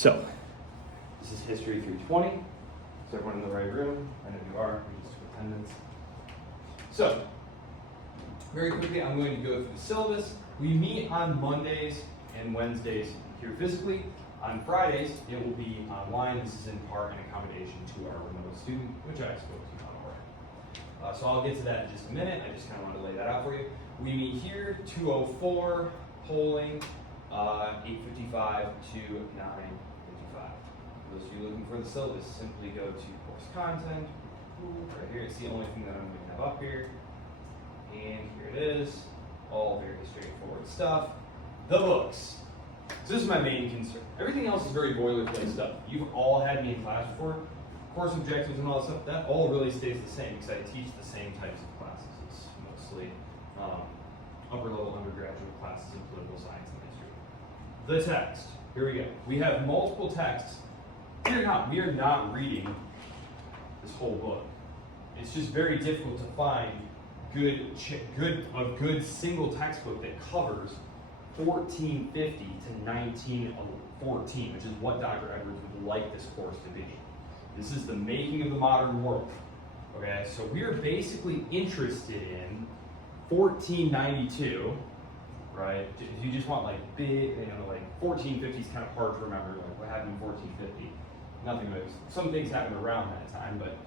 So, this is History 320. Is everyone in the right room? I know you are. We just took attendance. So, very quickly, I'm going to go through the syllabus. We meet on Mondays and Wednesdays here physically. On Fridays, it will be online. This is in part an accommodation to our remote student, which I spoke to you already. So I'll get to that in just a minute. I just kind of wanted to lay that out for you. We meet here, 2:04, polling, 8:55 to 9:55. For those of you looking for the syllabus, simply go to course content. Right here, it's the only thing that I'm going to have up here. And here it is. All very straightforward stuff. The books. So this is my main concern. Everything else is very boilerplate stuff. You've all had me in class before. Course objectives and all that stuff, that all really stays the same because I teach the same types of classes. It's mostly upper level undergraduate classes in political science and history. The text. Here we go. We have multiple texts. We are not reading this whole book. It's just very difficult to find a good single textbook that covers 1450 to 1914, which is what Dr. Edwards would like this course to be. This is the making of the modern world. Okay, so we are basically interested in 1492, right? If you just want like big, like 1450 is kind of hard to remember, like what happened in 1450. Nothing moves. Some things happened around that time, but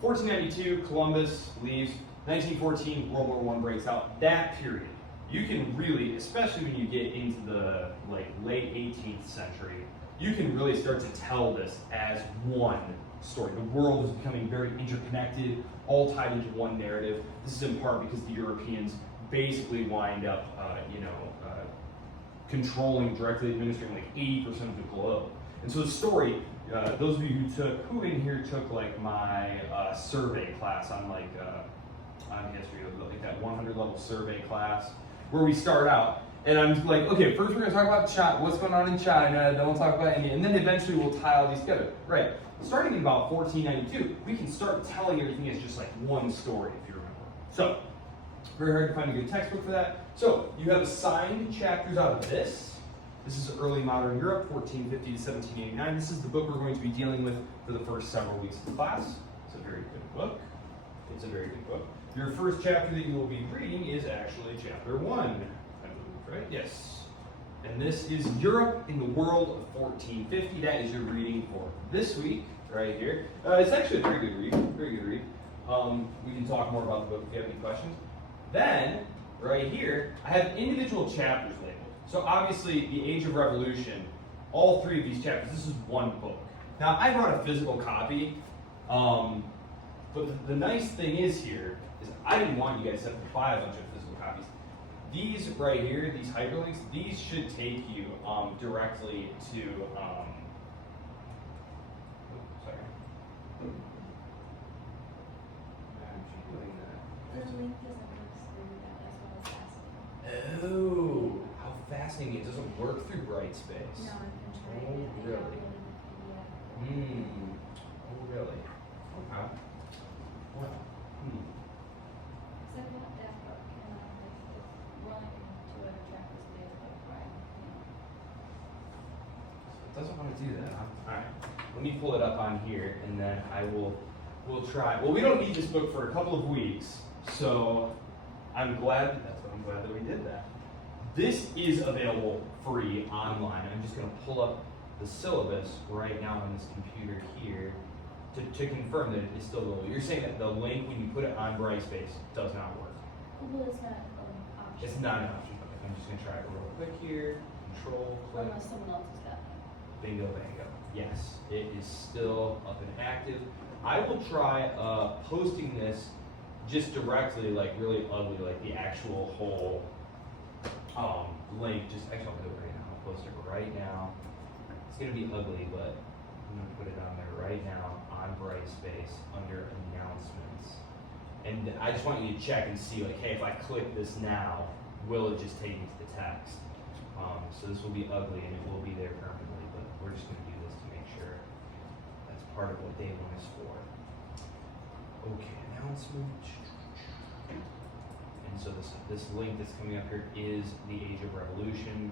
1492, Columbus leaves. 1914, World War I breaks out. That period, you can really, especially when you get into the late 18th century, you can really start to tell this as one story. The world is becoming very interconnected, all tied into one narrative. This is in part because the Europeans basically wind up, controlling, directly administering like 80% of the globe. And so the story, those of you who in here took like my survey class on on history, like that 100 level survey class, where we start out, and I'm like, okay, first we're going to talk about China, what's going on in China, then we'll talk about India, and then eventually we'll tie all these together. Right. Starting in about 1492, we can start telling everything as just like one story, if you remember. So, very hard to find a good textbook for that. So, you have assigned chapters out of this. This is early modern Europe, 1450 to 1789. This is the book we're going to be dealing with for the first several weeks of the class. It's a very good book. It's a very good book. Your first chapter that you will be reading is actually chapter 1, I believe, right? Yes. And this is Europe in the World of 1450. That is your reading for this week, right here. It's actually a very good read, very good read. We can talk more about the book if you have any questions. Then, right here, I have individual chapters labeled. So obviously, the Age of Revolution, all three of these chapters, this is one book. Now, I brought a physical copy, but the nice thing is here, is I didn't want you guys to have to buy a bunch of physical copies. These right here, these hyperlinks, these should take you directly to, sorry. The link doesn't work through that, that's what I was asking. Oh, how fascinating. It doesn't work through Brightspace. No, I've been trying Oh, to really? Oh, really? Okay. Wow. Except for that book, and it's running two other chapters a day, but right. It doesn't want to do that, huh? All right. Let me pull it up on here, and then we'll try. Well, we don't need this book for a couple of weeks, so I'm glad that we did that. This is available free online. I'm just going to pull up the syllabus right now on this computer here to confirm that it is still available. You're saying that the link, when you put it on Brightspace, does not work? Well, it's not an option. It's not an option. Okay, I'm just going to try it real quick here. Control, click. Unless someone else has got it. Bingo, bango. Yes, it is still up and active. I will try posting this just directly, like really ugly, like the actual whole link. Actually, I'll do it right now. I'll post it right now. It's going to be ugly, but I'm going to put it on there right now on Brightspace under announcements. And I just want you to check and see, like, hey, if I click this now, will it just take me to the text? So this will be ugly and it will be there permanently, but we're just going to do this to make sure that's part of what day one is for. Okay, announcement. And so this link that's coming up here is the Age of Revolution.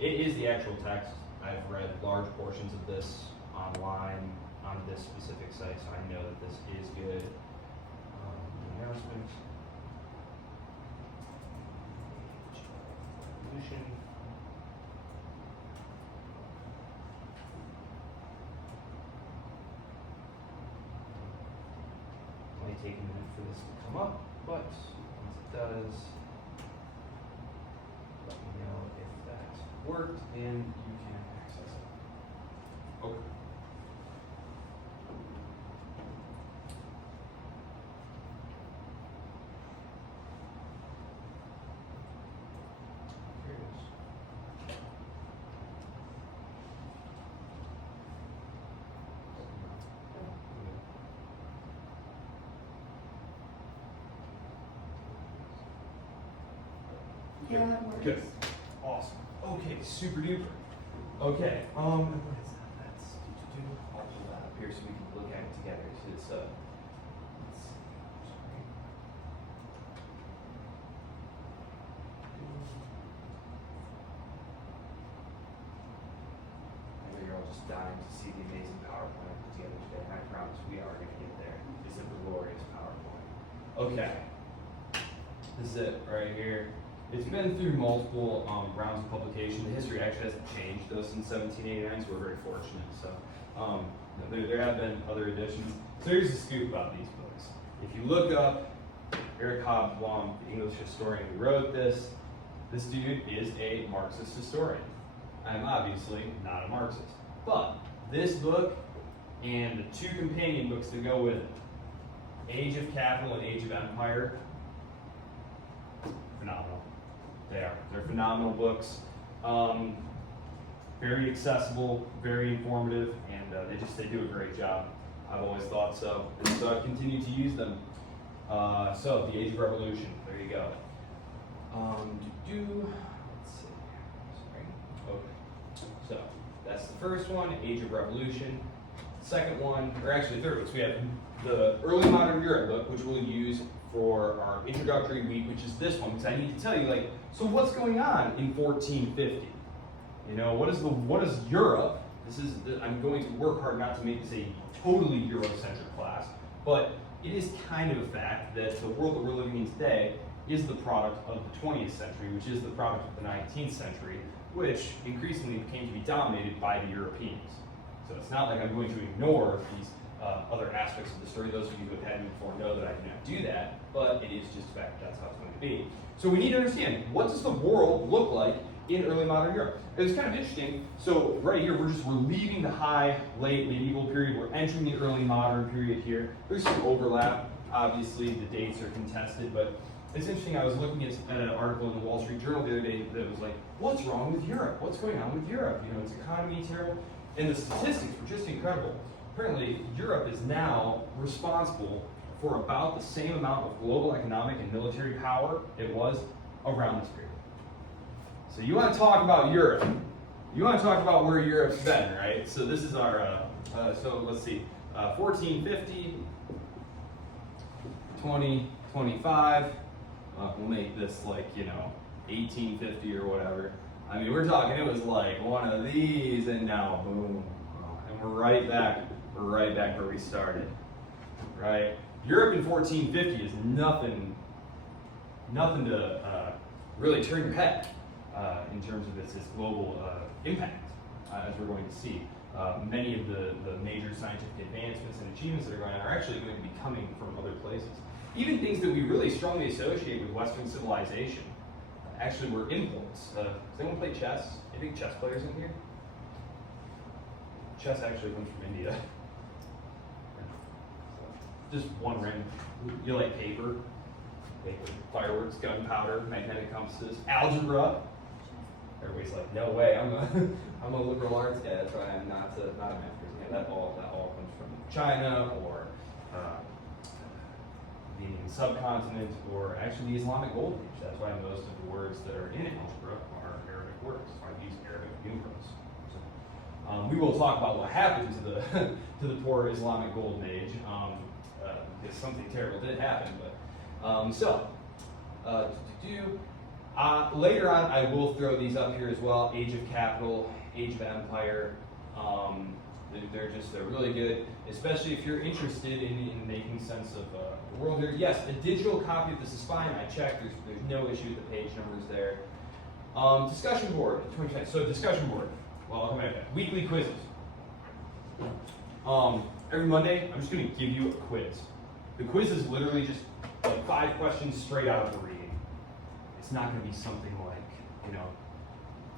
It is the actual text. I've read large portions of this online on this specific site, so I know that this is good. The announcement. Revolution. Might take a minute for this to come up, but once it does, let me know if that worked and you can access it. Okay. Here it is. Yeah, it works. Good. Awesome. Okay, super duper. Okay, what is that? That's I'll pull that up here so we can look at it together. So it's let's see. Sorry. I know you're all just dying to see the amazing PowerPoint I put together today. I promise we are going to get there. It's a glorious PowerPoint. Okay. This is it right here. It's been through multiple rounds of publication. The history actually hasn't changed though since 1789, so we're very fortunate. So there have been other editions. So here's the scoop about these books. If you look up Eric Hobsbawm, the English historian who wrote this dude is a Marxist historian. I'm obviously not a Marxist. But this book and the two companion books that go with it, Age of Capital and Age of Empire, phenomenal. They're phenomenal books. Very accessible, very informative, and they do a great job. I've always thought so, and so I've continued to use them. So the Age of Revolution, there you go. Let's see. Sorry. Okay. So that's the first one, Age of Revolution. Second one, or actually third one. So we have the Early Modern Europe book, which we'll use for our introductory week, which is this one, because I need to tell you, like, so what's going on in 1450? You know, what is Europe? I'm going to work hard not to make this a totally Eurocentric class, but it is kind of a fact that the world that we're living in today is the product of the 20th century, which is the product of the 19th century, which increasingly came to be dominated by the Europeans. So it's not like I'm going to ignore these other aspects of the story. Those of you who have had me before know that I do not do that, but it is just a fact that's how it's going to be. So we need to understand, what does the world look like in early modern Europe? It's kind of interesting. So right here, we're leaving the high, late medieval period. We're entering the early modern period here. There's some overlap. Obviously, the dates are contested, but it's interesting. I was looking at an article in the Wall Street Journal the other day that was like, what's wrong with Europe? What's going on with Europe? You know, its economy terrible. And the statistics were just incredible. Apparently, Europe is now responsible for about the same amount of global economic and military power it was around this period. So you want to talk about Europe. You want to talk about where Europe's been, right? So this is our, so let's see, 1450, 2025. We'll make this like, 1850 or whatever. I mean, we're talking, it was like one of these, and now boom. And we're right back where we started, right? Europe in 1450 is nothing to really turn your head in terms of its global impact, as we're going to see. Many of the major scientific advancements and achievements that are going on are actually going to be coming from other places. Even things that we really strongly associate with Western civilization actually were imports. Does anyone play chess? Any big chess players in here? Chess actually comes from India. Just one random. You like paper, fireworks, gunpowder, magnetic compasses, algebra. Everybody's like, no way, I'm a liberal arts guy. That's why I'm not a math person. Yeah, that all comes from China or the Indian subcontinent, or actually the Islamic Gold Age. That's why most of the words that are in algebra are Arabic words. That's why we use Arabic numerals. So, we will talk about what happened to the poor Islamic Golden Age, because something terrible did happen. But later on, I will throw these up here as well. Age of Capital Age of Empire. They're really good, especially if you're interested in making sense of the world here. Yes, a digital copy of this is fine. I checked. There's no issue with the page numbers there. Discussion board, 20%. So discussion board. Well, I'll come back to that. Weekly quizzes. Every Monday, I'm just going to give you a quiz. The quiz is literally just like 5 questions straight out of the reading. It's not going to be something like,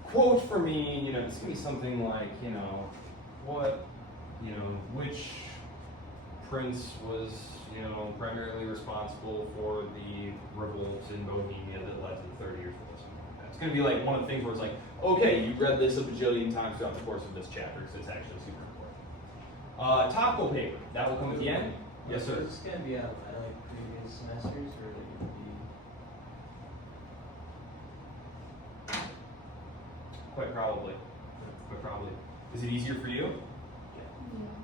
quote for me, it's going to be something like, which prince was, primarily responsible for the revolt in Bohemia that led to the 30 Years' War, something like that. It's going to be like one of the things where it's like, okay, you read this a bajillion times throughout the course of this chapter, so it's actually super important. Topical paper, that will come at the end. Yes, sir. Is this going to be out of like previous semesters, or is it going to be? Quite probably. Quite probably. Is it easier for you?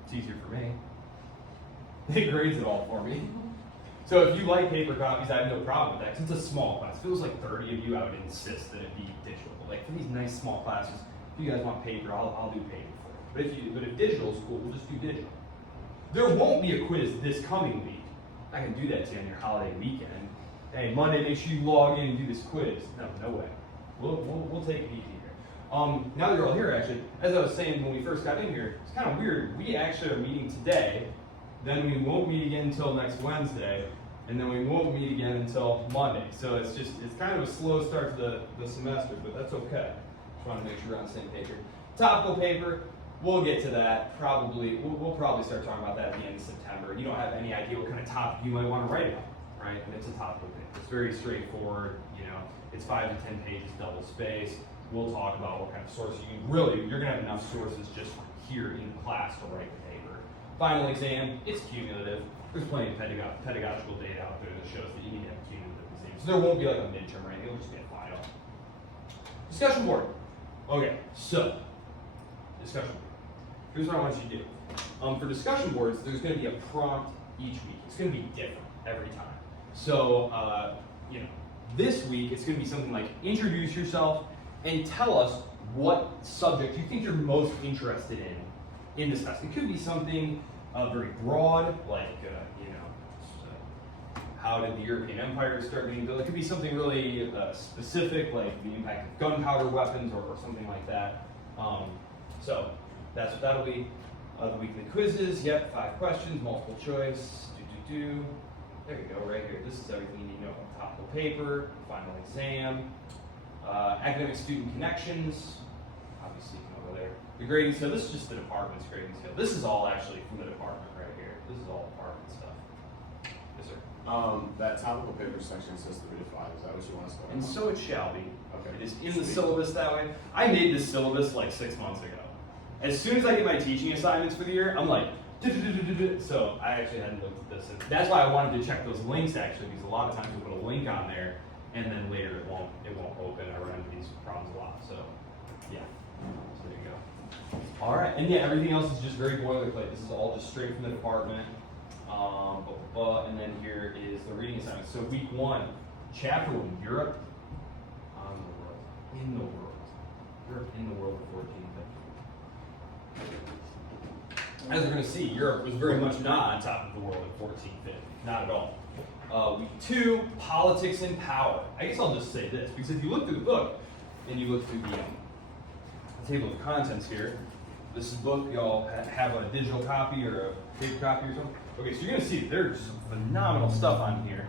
It's easier for me. It grades it all for me. So if you like paper copies, I have no problem with that, because it's a small class. If it was like 30 of you, I would insist that it be digital. Like for these nice small classes, if you guys want paper, I'll do paper for you. But if digital is cool, we'll just do digital. There won't be a quiz this coming week. I can do that to you on your holiday weekend. Hey, Monday, make sure you log in and do this quiz. No way. We'll take it easy here. Now that you're all here, actually, as I was saying when we first got in here, it's kind of weird. We actually are meeting today, then we won't meet again until next Wednesday, and then we won't meet again until Monday. So it's kind of a slow start to the semester, but that's okay. Just want to make sure we're on the same page here. Topical paper, we'll get to that probably. We'll probably start talking about that at the end of September. You don't have any idea what kind of topic you might want to write about, right? And it's a topical paper. It's very straightforward. It's 5 to 10 pages, double spaced. We'll talk about what kind of sources you're going to have enough sources just here in class to write the paper. Final exam, it's cumulative. There's plenty of pedagogical data out there that shows that you need to have cumulative exams. So there won't be like a midterm or anything, it'll just be a final. Discussion board. Okay, so, discussion board. Here's what I want you to do. For discussion boards, there's going to be a prompt each week. It's going to be different every time. So, this week it's going to be something like introduce yourself and tell us what subject you think you're most interested in this class. It could be something very broad, like how did the European empire start being built? It could be something really specific, like the impact of gunpowder weapons or something like that. So that'll be the weekly quizzes. Yep, 5 questions, multiple choice. There you go, right here. This is everything you need to know about topical paper, final exam, academic student connections. Obviously, you can go over there. The grading scale. This is just the department's grading scale. This is all actually from the department right here. This is all department stuff. Yes, sir. That topical paper section says 3 to 5. Is that what you want us to go And on? so it shall be. Okay. It is in the syllabus that way. I made this syllabus like 6 months ago. As soon as I get my teaching assignments for the year, I'm like, so I actually hadn't looked at this. And that's why I wanted to check those links actually, because a lot of times we put a link on there, and then later it won't open. I run into these problems a lot. So yeah. So there you go. All right, and yeah, everything else is just very boilerplate. This is all just straight from the department. And then here is the reading assignment. So week 1, chapter 1, Europe in the world. Europe in the world of 1450. As we're going to see, Europe was very much not on top of the world in 1450. Not at all. Week 2, politics and power. I guess I'll just say this, because if you look through the book, and you look through the table of contents here, this is a book, y'all have a digital copy or a paper copy or something. Okay, so you're going to see there's some phenomenal stuff on here.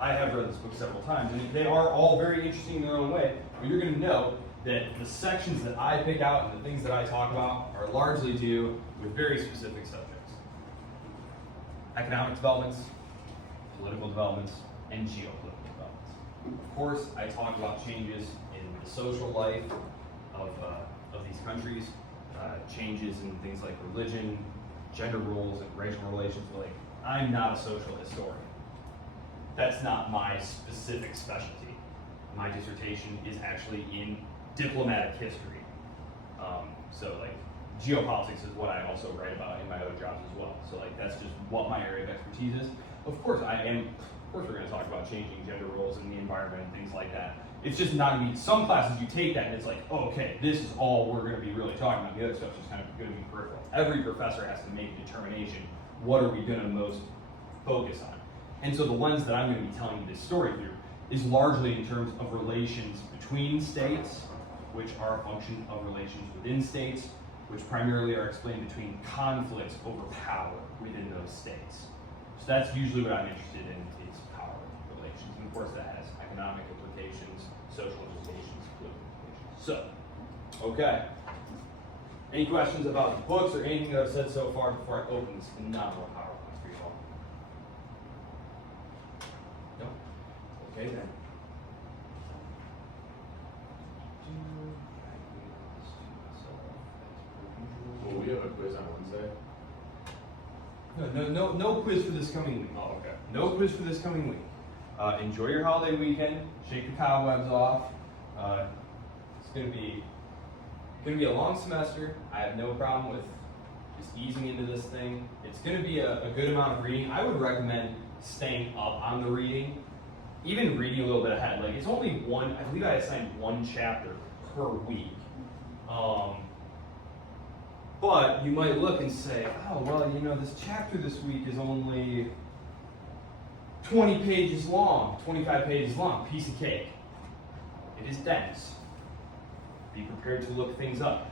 I have read this book several times, and they are all very interesting in their own way, but you're going to know that the sections that I pick out and the things that I talk about are largely due with very specific subjects. Economic developments, political developments, and geopolitical developments. Of course, I talk about changes in the social life of these countries, changes in things like religion, gender roles, and racial relations. But I'm not a social historian. That's not my specific specialty. My dissertation is actually in diplomatic history. So geopolitics is what I also write about in my other jobs as well. So that's just what my area of expertise is. Of course we're going to talk about changing gender roles in the environment and things like that. It's just not gonna be, some classes you take that and it's like, oh, okay, this is all we're gonna be really talking about. The other stuff's just kind of gonna be peripheral. Every professor has to make a determination, what are we gonna most focus on? And so the lens that I'm gonna be telling you this story through is largely in terms of relations between states, which are a function of relations within states, which primarily are explained between conflicts over power within those states. So that's usually what I'm interested in, is power relations. And of course that has economic implications, social implications, political implications. So, okay. Any questions about the books or anything that I've said so far before I open this phenomenal PowerPoint for you all? No? Okay then. Will we have a quiz on Wednesday? No quiz for this coming week. Oh, okay. No quiz for this coming week. Enjoy your holiday weekend. Shake the cobwebs off. It's gonna be a long semester. I have no problem with just easing into this thing. It's gonna be a good amount of reading. I would recommend staying up on the reading, even reading a little bit ahead. Like, it's only one, I believe I assigned one chapter per week. But you might look and say, oh, well, you know, this chapter this week is only 20 pages long, 25 pages long, piece of cake. It is dense. Be prepared to look things up.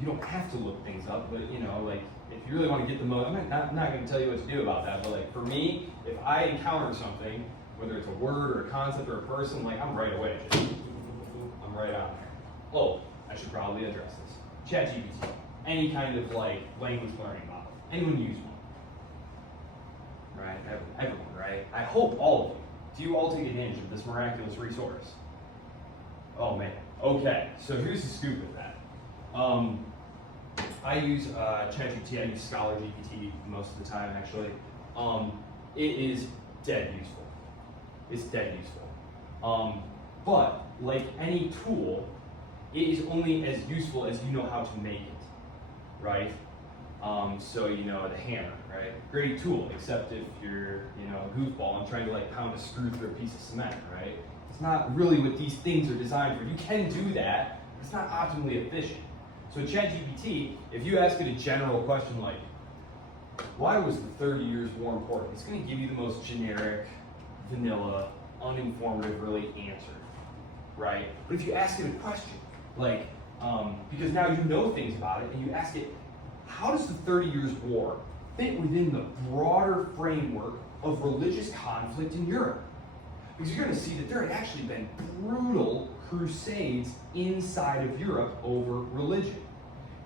You don't have to look things up, but, you know, like, if you really want to get the most, I'm not going to tell you what to do about that, but, like, for me, if I encounter something, whether it's a word or a concept or a person, like, I'm right away. I'm right on there. Oh, I should probably address this. ChatGPT, any kind of like language learning model. Anyone use one? Right? Everyone, right? I hope all of you. Do you all take advantage of this miraculous resource? Oh man. Okay, so here's the scoop with that. I use ChatGPT, I use Scholar GPT most of the time actually. It is dead useful. It's dead useful. But like any tool, it is only as useful as you know how to make it, right? So, you know, the hammer, right? Great tool, except if you're, you know, a goofball and trying to like pound a screw through a piece of cement, right? It's not really what these things are designed for. You can do that, but it's not optimally efficient. So ChatGPT, if you ask it a general question like, why was the 30 Years' War important? It's gonna give you the most generic, vanilla, uninformative, really answer, right? But if you ask it a question, like, because now you know things about it, and you ask it, how does the 30 Years' War fit within the broader framework of religious conflict in Europe? Because you're going to see that there had actually been brutal crusades inside of Europe over religion.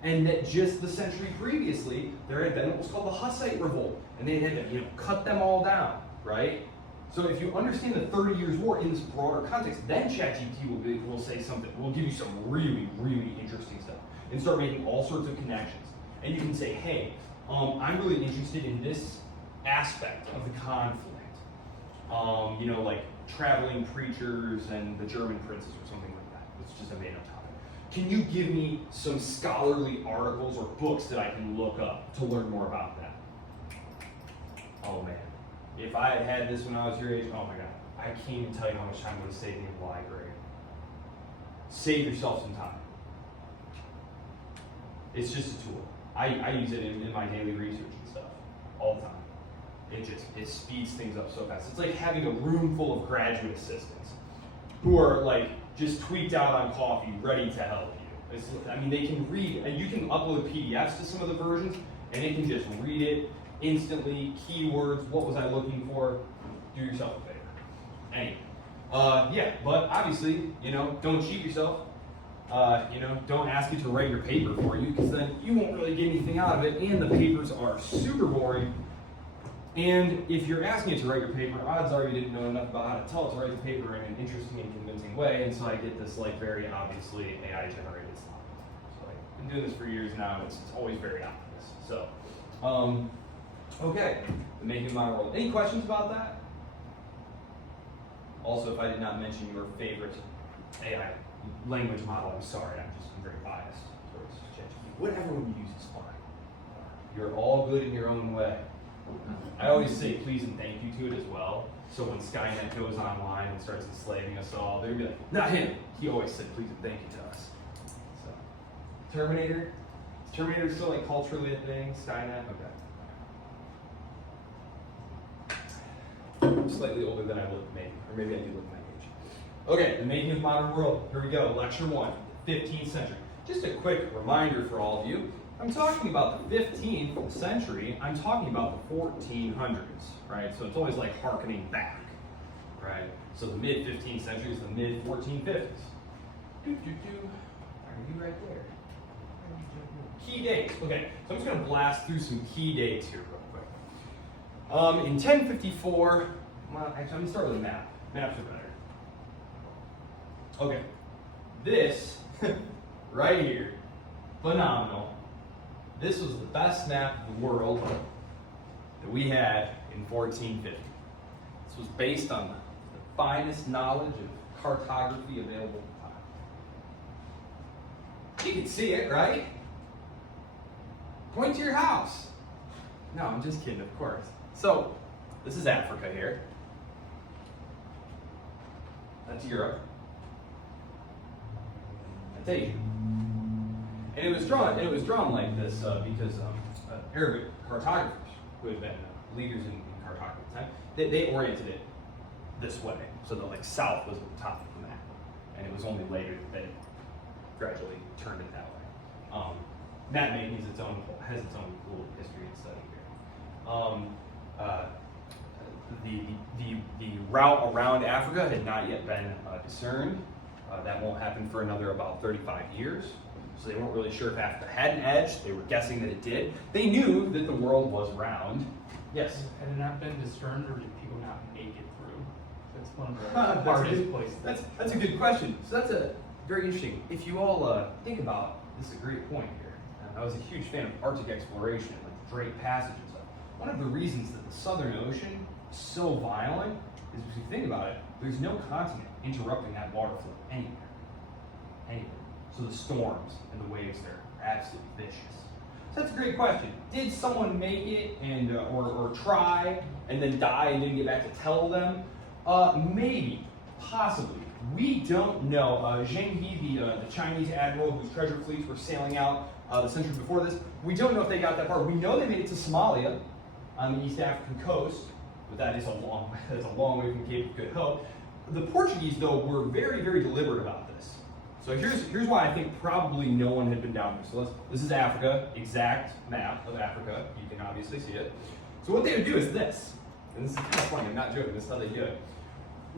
And that just the century previously, there had been what was called the Hussite Revolt, and they had to, cut them all down, right? So if you understand the 30 Years' War in this broader context, then ChatGPT will say something, will give you some really, really interesting stuff, and start making all sorts of connections. And you can say, hey, I'm really interested in this aspect of the conflict. Like traveling preachers and the German princes or something like that. It's just a made-up topic. Can you give me some scholarly articles or books that I can look up to learn more about that? Oh man. If I had had this when I was your age, oh my god, I can't even tell you how much time it would save me in the library. Save yourself some time. It's just a tool. I use it in my daily research and stuff all the time. It speeds things up so fast. It's like having a room full of graduate assistants who are like just tweaked out on coffee, ready to help you. They can read, and you can upload PDFs to some of the versions, and it can just read it instantly, keywords, what was I looking for, do yourself a favor. Anyway, but obviously, don't cheat yourself. Don't ask it to write your paper for you, because then you won't really get anything out of it, and the papers are super boring. And if you're asking it to write your paper, odds are you didn't know enough about how to tell it to write the paper in an interesting and convincing way, and so I get this like very obviously AI-generated stuff. So I've been doing this for years now, and it's always very obvious. So, okay, the making of my world. Any questions about that? Also, if I did not mention your favorite AI language model, I'm sorry, I'm very biased towards ChatGPT. Whatever one you use is fine. You're all good in your own way. I always say please and thank you to it as well. So when Skynet goes online and starts enslaving us all, they'll be like, not him. He always said please and thank you to us. So, Terminator. Is Terminator still like culturally a thing? Skynet? Okay. I'm slightly older than I look, maybe. Or maybe I do look my age. Okay, the making of the modern world. Here we go. Lecture 1, 15th century. Just a quick reminder for all of you. I'm talking about the 15th century. I'm talking about the 1400s, right? So it's always like hearkening back, right? So the mid 15th century is the mid 1450s. Are you right there? Key dates. Okay, so I'm just going to blast through some key dates here real quick. In 1054, well, actually, I'm going to start with a map. Maps are better. Okay, this right here, phenomenal. This was the best map of the world that we had in 1450. This was based on the finest knowledge of cartography available at the time. You can see it, right? Point to your house. No, I'm just kidding, of course. So, this is Africa here. That's Europe. That's Asia. And it was drawn like this because Arabic cartographers, who had been leaders in cartography at the time, they oriented it this way, so that like south was at the top of the map, and it was only later that they gradually turned it that way. Map making has its own cool history and study here. The route around Africa had not yet been discerned. That won't happen for another about 35 years. So they weren't really sure if Africa had an edge. They were guessing that it did. They knew that the world was round. Yes? Had it not been discerned, or did people not make it through? That's one of the hardest places. That's a good question. So that's a very interesting. If you all think about, this is a great point here. I was a huge fan of Arctic exploration, like the Drake Passage and stuff. One of the reasons that the Southern Ocean is so violent is if you think about it, there's no continent interrupting that water flow anywhere. Anywhere. So the storms and the waves there are absolutely vicious. So that's a great question. Did someone make it and or try and then die and didn't get back to tell them? Maybe, possibly. We don't know. Zheng He, the Chinese admiral whose treasure fleets were sailing out the century before this, we don't know if they got that far. We know they made it to Somalia on the East African coast, but that is a long way from Cape of Good Hope. The Portuguese, though, were very, very deliberate about this. So here's why I think probably no one had been down there. So this is Africa, exact map of Africa. You can obviously see it. So what they would do is this, and this is kind of funny. I'm not joking. This is how they do it.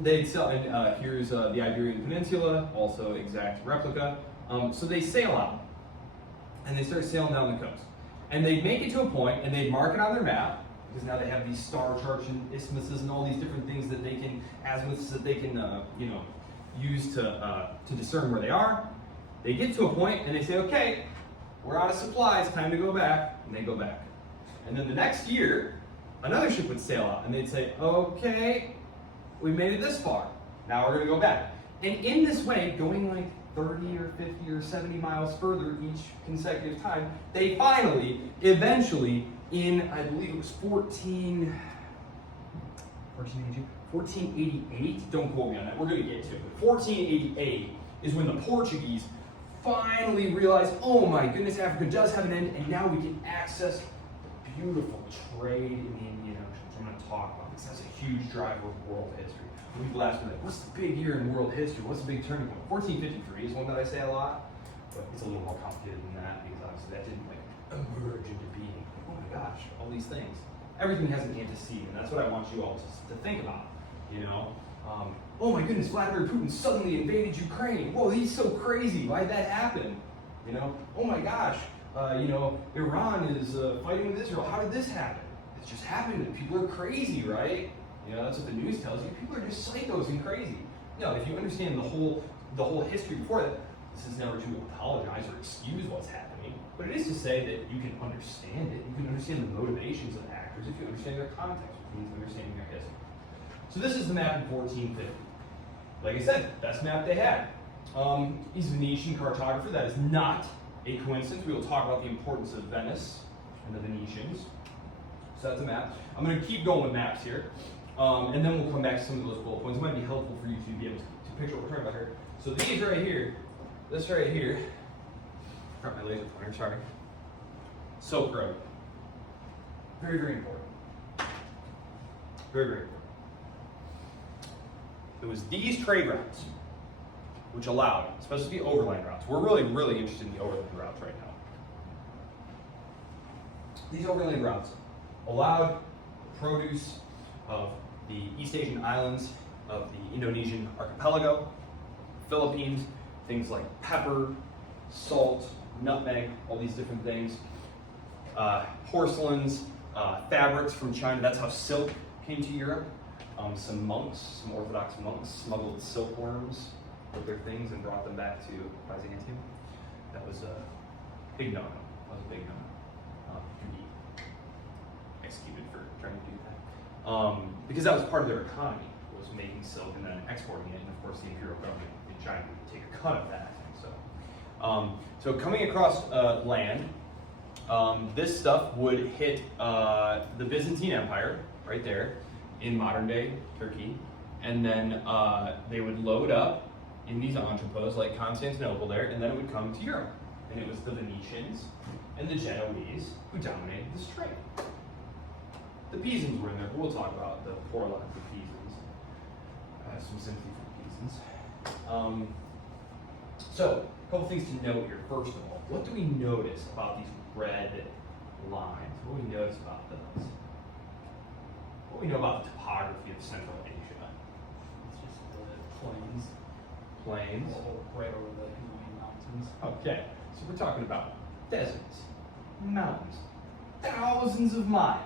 They'd sell, and here's the Iberian Peninsula, also exact replica. So they sail out, and they start sailing down the coast, and they'd make it to a point, and they'd mark it on their map, because now they have these star charts and isthmuses and all these different things that they can, azimuths that they can, use to discern where they are. They get to a point, and they say, okay, we're out of supplies, time to go back, and they go back. And then the next year, another ship would sail out, and they'd say, okay, we made it this far, now we're going to go back. And in this way, going like 30 or 50 or 70 miles further each consecutive time, they finally, eventually, in, I believe it was 1488, don't quote me on that, we're going to get to it, but 1488 is when the Portuguese finally realized, oh my goodness, Africa does have an end, and now we can access the beautiful trade in the Indian Ocean. So I'm going to talk about this. That's a huge driver of world history. When people ask me, like, what's the big year in world history? What's the big turning point? 1453 is one that I say a lot, but it's a little more complicated than that, because obviously that didn't like emerge into being. Oh my gosh, all these things. Everything has an antecedent, and that's what I want you all to think about. Oh my goodness, Vladimir Putin suddenly invaded Ukraine. Whoa, he's so crazy. Why'd that happen? Oh my gosh, Iran is fighting with Israel. How did this happen? It's just happened, and people are crazy, right? That's what the news tells you. People are just psychos and crazy. If you understand the whole history before that, this is never to apologize or excuse what's happening, but it is to say that you can understand it. You can understand the motivations of actors if you understand their context, which means understanding their history. So this is the map in 1450. Like I said, best map they had. He's a Venetian cartographer. That is not a coincidence. We will talk about the importance of Venice and the Venetians. So that's a map. I'm going to keep going with maps here, and then we'll come back to some of those bullet points. It might be helpful for you to be able to picture what we're talking about here. So these right here, this right here, got my laser pointer, sorry. Silk Road. Very, very important. Very, very important. It was these trade routes which allowed, especially the overland routes. We're really, really interested in the overland routes right now. These overland routes allowed the produce of the East Asian islands, of the Indonesian archipelago, Philippines, things like pepper, salt, nutmeg, all these different things, porcelains, fabrics from China. That's how silk came to Europe. Some monks, some Orthodox monks, smuggled silkworms with their things and brought them back to Byzantium. That was a big no-no. That was a big no-no. You could be executed for trying to do that. Because that was part of their economy, was making silk and then exporting it. And of course, the imperial government in China would take a cut of that. So coming across land, this stuff would hit the Byzantine Empire right there in modern day Turkey, and then they would load up in these entrepôts like Constantinople there, and then it would come to Europe. And it was the Venetians and the Genoese who dominated this trade. The Pisans were in there, but we'll talk about the poor luck of the Pisans. I have some sympathy for the Pisans. So, a couple things to note here. First of all, what do we notice about these red lines? What do we notice about those? What do we know about the topography of Central Asia? It's just the plains. Plains. Right over the Himalayan mountains. Okay, so we're talking about deserts, mountains, thousands of miles,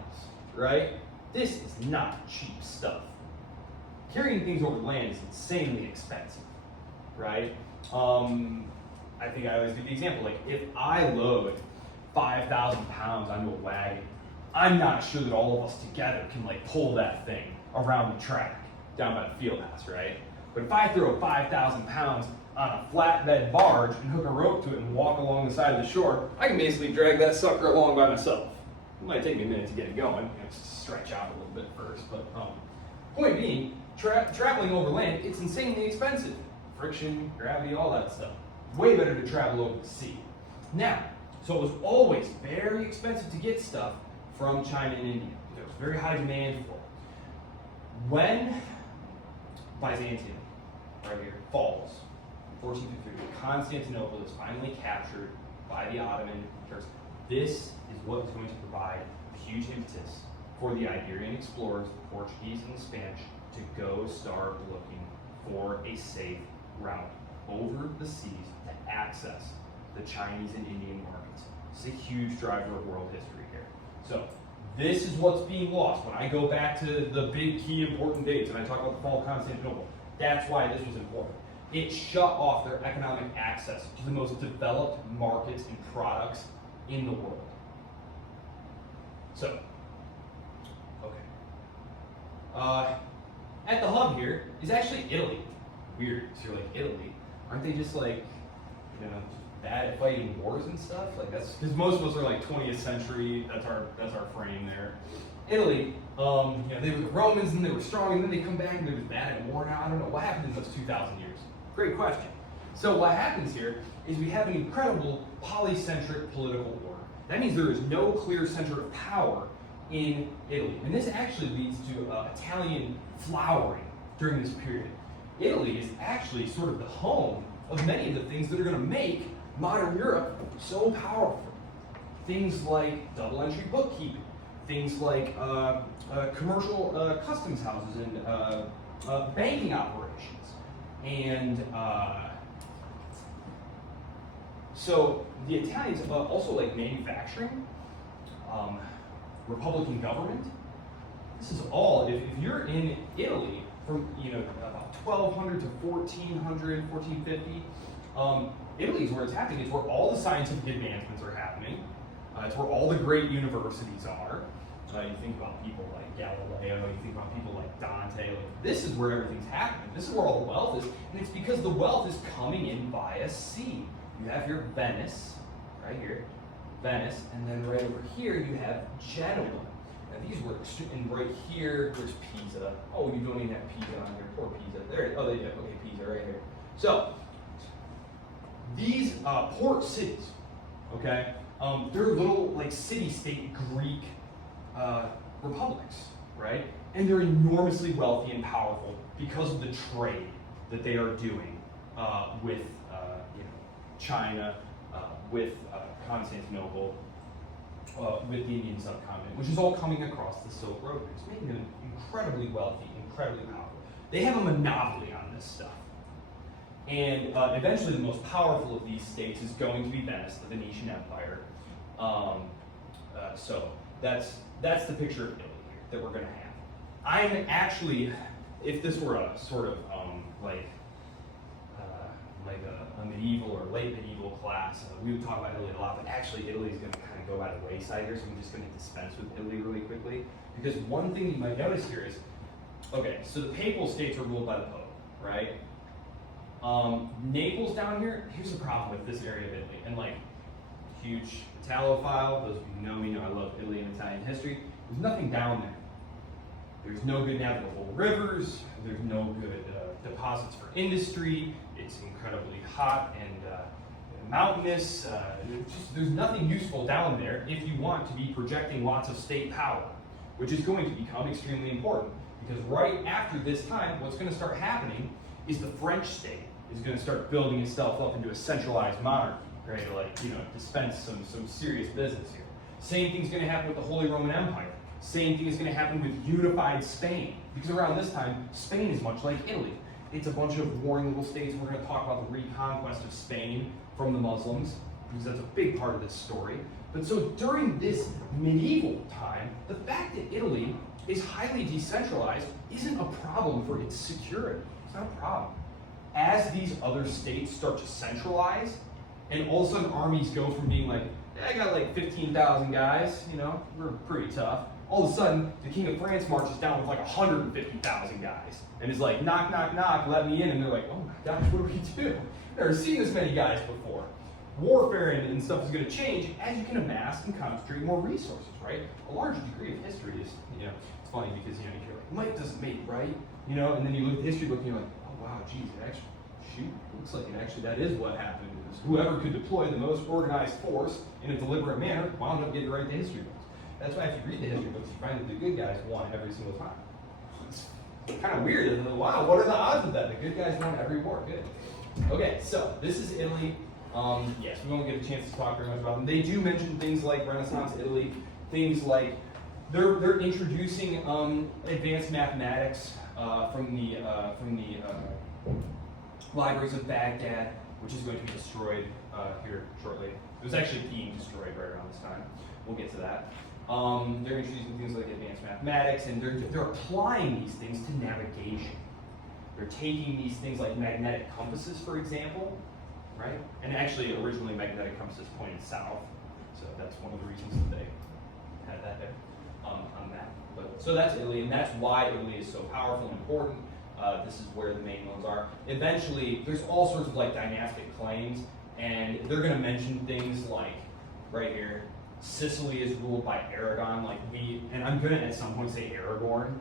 right? This is not cheap stuff. Carrying things over land is insanely expensive, right? I think I always give the example, like if I load 5,000 pounds onto a wagon, I'm not sure that all of us together can like pull that thing around the track down by the field house, right? But if I throw 5,000 pounds on a flatbed barge and hook a rope to it and walk along the side of the shore, I can basically drag that sucker along by myself. It might take me a minute to get it going, just to stretch out a little bit first, but point being, traveling over land, it's insanely expensive. Friction, gravity, all that stuff. Way better to travel over the sea. Now, so it was always very expensive to get stuff from China and India. There was very high demand for it. When Byzantium, right here, falls, 1453, Constantinople is finally captured by the Ottoman Turks. This is what is going to provide a huge impetus for the Iberian explorers, the Portuguese and the Spanish, to go start looking for a safe route over the seas to access the Chinese and Indian markets. This is a huge driver of world history here. So this is what's being lost. When I go back to the big key important dates and I talk about the fall of Constantinople, that's why this was important. It shut off their economic access to the most developed markets and products in the world. So, okay. At the hub here is actually Italy. Weird, so you're like, Italy? Aren't they just like, bad at fighting wars and stuff? Like that's, because most of us are like 20th century, that's our frame there. Italy, they were the Romans and they were strong and then they come back and they were bad at war now. I don't know, what happened in those 2,000 years? Great question. So what happens here is we have an incredible polycentric political order. That means there is no clear center of power in Italy. And this actually leads to Italian flowering during this period. Italy is actually sort of the home of many of the things that are going to make modern Europe so powerful. Things like double entry bookkeeping, things like commercial customs houses and banking operations. And so the Italians also like manufacturing, Republican government. This is all, if you're in Italy from about 1200 to 1400, 1450, Italy is where it's happening. It's where all the scientific advancements are happening. It's where all the great universities are. You think about people like Galileo, you think about people like Dante. Like, this is where everything's happening. This is where all the wealth is, and it's because the wealth is coming in via sea. You have here Venice, right here, Venice, and then right over here you have Genoa. And these were, and right here, there's Pisa. Oh, you don't even have Pisa on here. Poor Pisa. There, oh, they do. Okay, Pisa right here. So, these port cities, okay, they're little like city-state Greek republics, right? And they're enormously wealthy and powerful because of the trade that they are doing with China, with Constantinople, with the Indian subcontinent, which is all coming across the Silk Road. It's making them incredibly wealthy, incredibly powerful. They have a monopoly on this stuff. And eventually the most powerful of these states is going to be Venice, the Venetian Empire. So that's the picture of Italy here that we're going to have. I'm actually, if this were a sort of like a medieval or late medieval class, we would talk about Italy a lot, but actually Italy is going to kind of go by the wayside here, so I'm just going to dispense with Italy really quickly. Because one thing you might notice here is, okay, so the papal states are ruled by the Pope, right? Naples down here, here's the problem with this area of Italy, and like, huge Italophile, those of you who know me know I love Italy and Italian history, there's nothing down there. There's no good navigable rivers, there's no good deposits for industry, it's incredibly hot and mountainous, there's nothing useful down there if you want to be projecting lots of state power, which is going to become extremely important, because right after this time, what's going to start happening is the French state is going to start building itself up into a centralized monarchy, right? Dispense some serious business here. Same thing's going to happen with the Holy Roman Empire. Same thing is going to happen with unified Spain, because around this time, Spain is much like Italy. It's a bunch of warring little states. We're going to talk about the reconquest of Spain from the Muslims, because that's a big part of this story. But so during this medieval time, the fact that Italy is highly decentralized isn't a problem for its security. It's not a problem. As these other states start to centralize, and all of a sudden armies go from being like, I got like 15,000 guys, we're pretty tough. All of a sudden, the King of France marches down with like 150,000 guys, and is like, knock, knock, knock, let me in. And they're like, oh my gosh, what do we do? Never seen this many guys before. Warfare and stuff is going to change as you can amass and concentrate more resources, right? A large degree of history is, it's funny because, you're like, might doesn't make right, and then you look at the history book and you're like, oh wow, geez, it actually, looks like that is what happened. It was whoever could deploy the most organized force in a deliberate manner wound up getting right to history books. That's why if you read the history books, you find that the good guys won every single time. It's kind of weird, isn't it? Wow, what are the odds of that? The good guys won every war. Good. Okay, so this is Italy. Yes, we won't get a chance to talk very much about them. They do mention things like Renaissance Italy, things like they're introducing advanced mathematics from the libraries of Baghdad, which is going to be destroyed here shortly. It was actually being destroyed right around this time. We'll get to that. They're introducing things like advanced mathematics, and they're applying these things to navigation. They're taking these things like magnetic compasses, for example, right? And actually, originally magnetic compasses pointed south, so that's one of the reasons that they had that there on the map. But so that's Italy, and that's why Italy is so powerful and important. This is where the main ones are. Eventually, there's all sorts of like dynastic claims, and they're going to mention things like right here. Sicily is ruled by Aragon, and I'm going to at some point say Aragorn.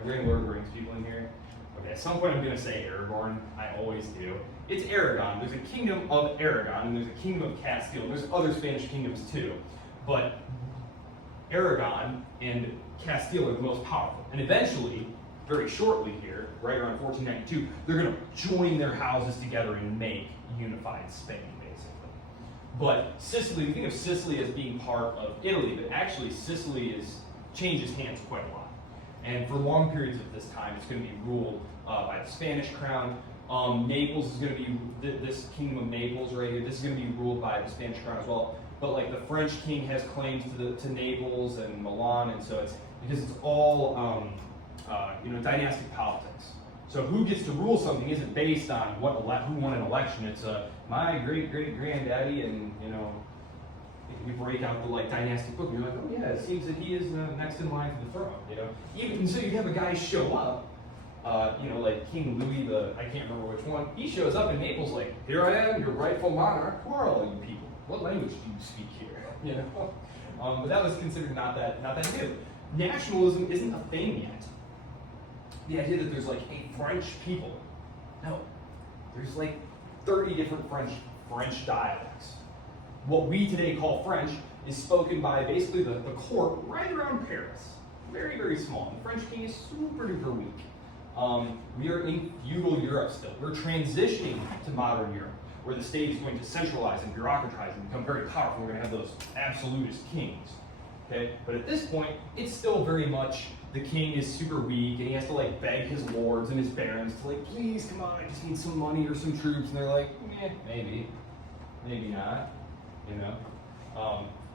Are there any Lord of the Rings people in here? Okay, at some point I'm going to say Aragorn. I always do. It's Aragon. There's a kingdom of Aragon, and there's a kingdom of Castile. And there's other Spanish kingdoms too. But Aragon and Castile are the most powerful. And eventually, very shortly here, right around 1492, they're going to join their houses together and make unified Spain. But Sicily, we think of Sicily as being part of Italy, but actually Sicily changes hands quite a lot. And for long periods of this time, it's going to be ruled by the Spanish crown. Naples is going to be, this kingdom of Naples right here, this is going to be ruled by the Spanish crown as well. But like the French king has claims to Naples and Milan, and so it's, because it's all, dynastic politics. So who gets to rule something isn't based on who won an election. It's my great-great-granddaddy, and we break out the dynastic book, and you're like, oh yeah, it seems that he is next in line for the throne. Even so, you have a guy show up, like King Louis I can't remember which one. He shows up in Naples like, here I am, your rightful monarch. Who are all you people? what language do you speak here? You know, but that was considered not that new. Nationalism isn't a thing yet. The idea that there's like a French people, no, there's like 30 different French dialects. What we today call French is spoken by basically the court right around Paris. Very, very small. The French king is super duper weak. We are in feudal Europe still. We're transitioning to modern Europe, where the state is going to centralize and bureaucratize and become very powerful. We're going to have those absolutist kings. Okay? But at this point, it's still very much the king is super weak, and he has to like beg his lords and his barons to like, please come on, I just need some money or some troops. And they're like, maybe not. You know?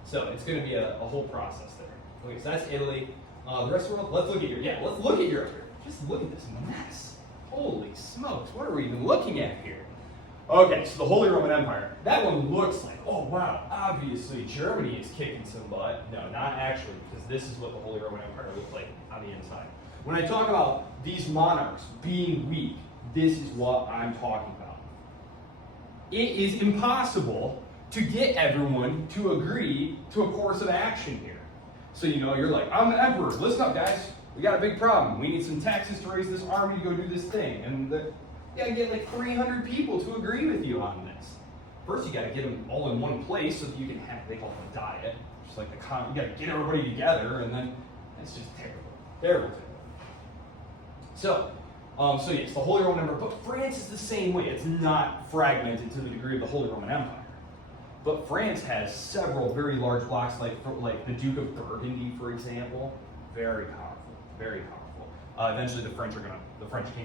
So it's going to be a whole process there. Okay, so that's Italy. The rest of the world, let's look at Europe. Yeah, let's look at Europe here. Just look at this mess. Holy smokes, what are we even looking at here? Okay, so the Holy Roman Empire. That one looks like, oh wow, obviously Germany is kicking some butt. No, not actually, because this is what the Holy Roman Empire looked like on the inside. When I talk about these monarchs being weak, this is what I'm talking about. It is impossible to get everyone to agree to a course of action here. So, you know, you're like, I'm the emperor. Listen up, guys. We got a big problem. We need some taxes to raise this army to go do this thing. And you got to get like 300 people to agree with you on this. First, you got to get them all in one place so that you can have, they call it a diet. Just like you got to get everybody together, and then it's just terrible. Terrible. So yes, the Holy Roman Empire. But France is the same way. It's not fragmented to the degree of the Holy Roman Empire. But France has several very large blocks, like the Duke of Burgundy, for example. Very powerful, very powerful. Eventually, the French kings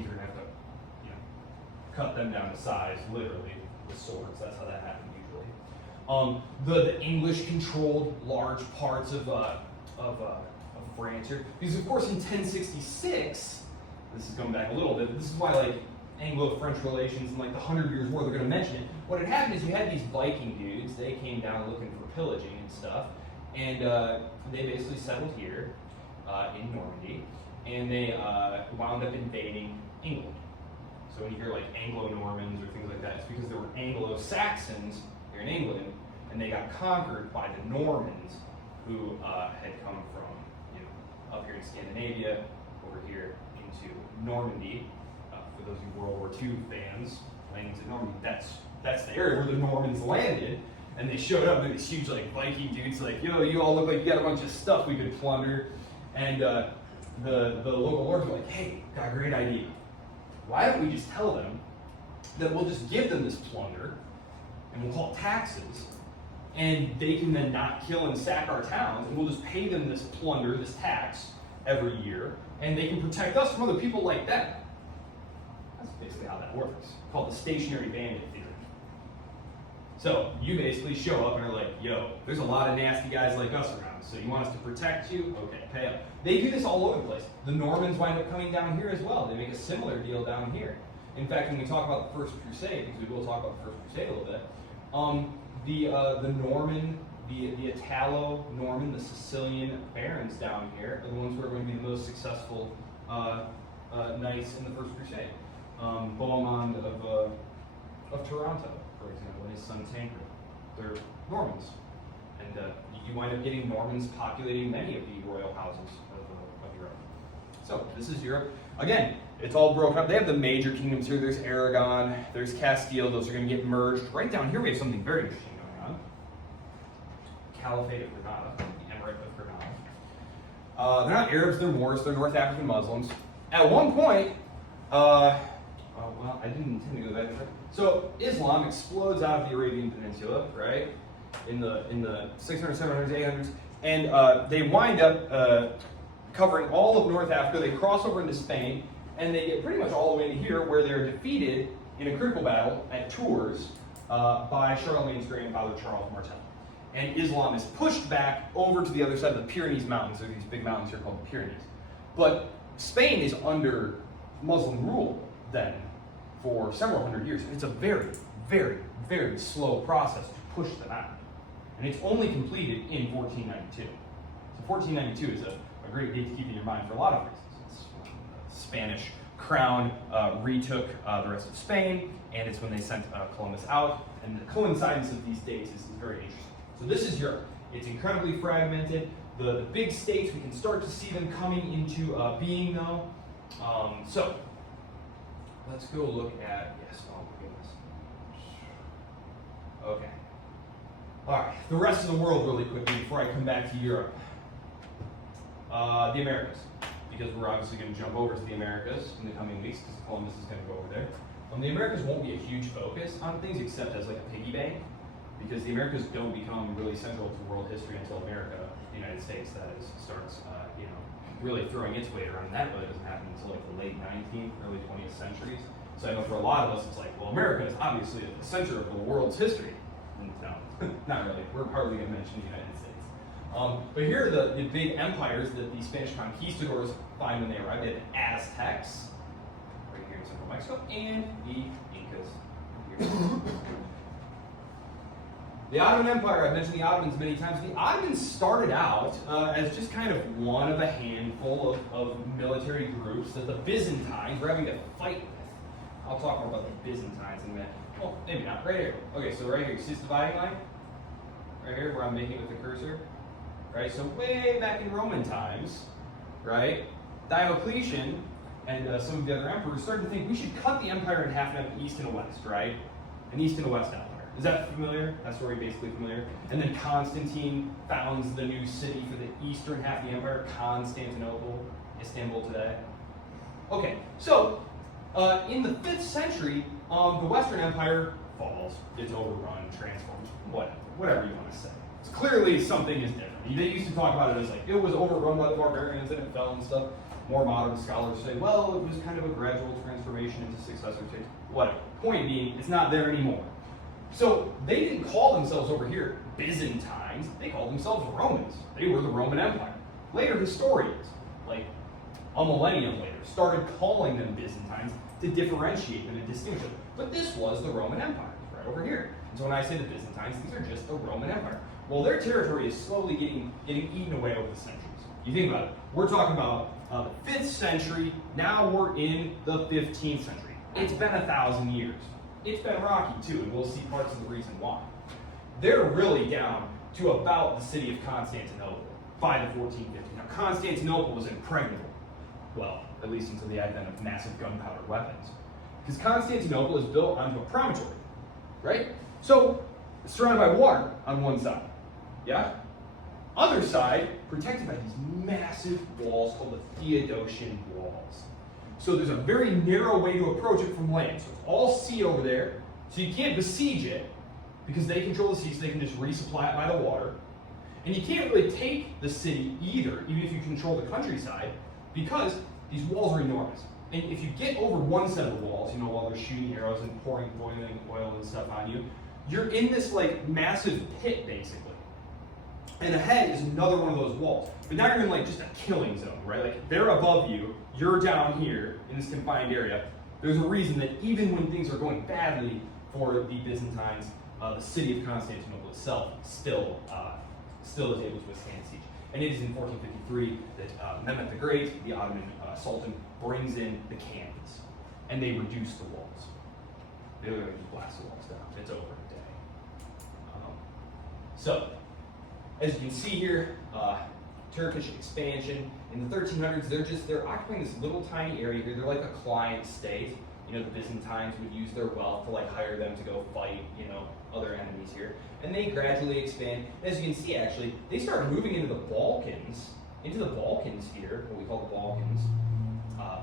are gonna have to, you know, cut them down to size, literally with swords. That's how that happened usually. The English controlled large parts of France here, because of course in 1066, this is going back a little bit. But this is why like Anglo-French relations and like the 100 Years' War, they're going to mention it. What had happened is you had these Viking dudes. They came down looking for pillaging and stuff, and they basically settled here in Normandy, and they wound up invading England. So when you hear like Anglo-Normans or things like that, it's because there were Anglo-Saxons here in England, and they got conquered by the Normans, who had come from, you know, up here in Scandinavia, over here into Normandy. For those of you World War II fans, landings in Normandy, that's the area where the Normans landed, and they showed up, and these huge like Viking dudes, like, yo, you all look like you got a bunch of stuff we could plunder, and the local lords were like, hey, got a great idea. Why don't we just tell them that we'll just give them this plunder, and we'll call it taxes, and they can then not kill and sack our towns, and we'll just pay them this plunder, this tax, every year, and they can protect us from other people like that. That's basically how that works. It's called the stationary bandit theory. So you basically show up and are like, yo, there's a lot of nasty guys like us around, so you want us to protect you? Okay, pay up. They do this all over the place. The Normans wind up coming down here as well. They make a similar deal down here. In fact, when we talk about the First Crusade, because we will talk about the First Crusade a little bit, the Norman, the Italo-Norman, the Sicilian barons down here are the ones who are going to be the most successful knights in the First Crusade. Bohemond of Toronto, for example, and his son Tancred. They're Normans. And you wind up getting Normans populating many of the royal houses of Europe. So this is Europe. Again, it's all broken up. They have the major kingdoms here. There's Aragon, there's Castile. Those are going to get merged. Right down here we have something very interesting going on. Caliphate of Granada, the Emirate of Granada. They're not Arabs, they're Moors, they're North African Muslims. At one point, well, I didn't intend to go that far. So Islam explodes out of the Arabian Peninsula, right? In the 600s, 700s, 800s, and they wind up covering all of North Africa. They cross over into Spain, and they get pretty much all the way into here, where they're defeated in a critical battle at Tours by Charlemagne's grandfather, Charles Martel. And Islam is pushed back over to the other side of the Pyrenees Mountains. There are these big mountains here called the Pyrenees. But Spain is under Muslim rule then for several hundred years. And it's a very, very, very slow process to push them out. And it's only completed in 1492. So 1492 is a great date to keep in your mind for a lot of reasons. It's when the Spanish crown retook the rest of Spain, and it's when they sent Columbus out. And the coincidence of these dates is very interesting. So this is Europe. It's incredibly fragmented. The big states, we can start to see them coming into being though. So let's go look at, yes, oh my goodness. Okay. All right, the rest of the world really quickly before I come back to Europe. The Americas, because we're obviously going to jump over to the Americas in the coming weeks because Columbus is going to go over there. The Americas won't be a huge focus on things except as like a piggy bank, because the Americas don't become really central to world history until America, the United States, that is, starts, really throwing its weight around. That really doesn't happen until like the late 19th, early 20th centuries. So I know for a lot of us, it's like, well, America is obviously at the center of the world's history. And no, not really. We're hardly going to mention the United States. But here are the big empires that the Spanish conquistadors find when they arrived. They had the Aztecs, right here in central Mexico, and the Incas. Here. The Ottoman Empire, I've mentioned the Ottomans many times. The Ottomans started out as just kind of one of a handful of military groups that the Byzantines were having to fight with. I'll talk more about the Byzantines in a minute. Well, maybe not. Right here. Okay, so right here, you see this dividing line? Right here, where I'm making it with the cursor? Right, so way back in Roman times, right, Diocletian and some of the other emperors started to think we should cut the empire in half, an east and a west, right? An east and a west empire. Is that familiar? That's where we're basically familiar. And then Constantine founds the new city for the eastern half of the empire, Constantinople, Istanbul today. Okay, so in the 5th century, the Western Empire falls. It's overrun, transforms, whatever you want to say. It's clearly something is different. They used to talk about it as like, it was overrun by the barbarians and it fell and stuff. More modern scholars say, well, it was kind of a gradual transformation into successor states. Whatever. Point being, it's not there anymore. So they didn't call themselves over here Byzantines. They called themselves Romans. They were the Roman Empire. Later historians, like a millennium later, started calling them Byzantines to differentiate them and distinguish them. But this was the Roman Empire, right over here. And so when I say the Byzantines, these are just the Roman Empire. Well, their territory is slowly getting eaten away over the centuries. You think about it. We're talking about the 5th century. Now we're in the 15th century. It's been 1,000 years. It's been rocky too, and we'll see parts of the reason why. They're really down to about the city of Constantinople by the 1450s. Now, Constantinople was impregnable. Well, at least until the advent of massive gunpowder weapons. Because Constantinople is built onto a promontory, right? So, it's surrounded by water on one side. Yeah? Other side, protected by these massive walls called the Theodosian walls. So there's a very narrow way to approach it from land. So it's all sea over there. So you can't besiege it because they control the sea, so they can just resupply it by the water. And you can't really take the city either, even if you control the countryside, because these walls are enormous. And if you get over one set of the walls, while they're shooting arrows and pouring boiling oil and stuff on you, you're in this like massive pit basically. And ahead is another one of those walls. But now you're in like just a killing zone, right? Like they're above you, you're down here in this confined area. There's a reason that even when things are going badly for the Byzantines, the city of Constantinople itself still is able to withstand siege. And it is in 1453 that Mehmed the Great, the Ottoman Sultan, brings in the cannons, and they reduce the walls. They literally just blast the walls down. It's over in a day. So, as you can see here, Turkish expansion. In the 1300s, they're occupying this little tiny area here. They're like a client state. The Byzantines would use their wealth to like hire them to go fight, other enemies here. And they gradually expand. As you can see, actually, they start moving into the Balkans here, what we call the Balkans,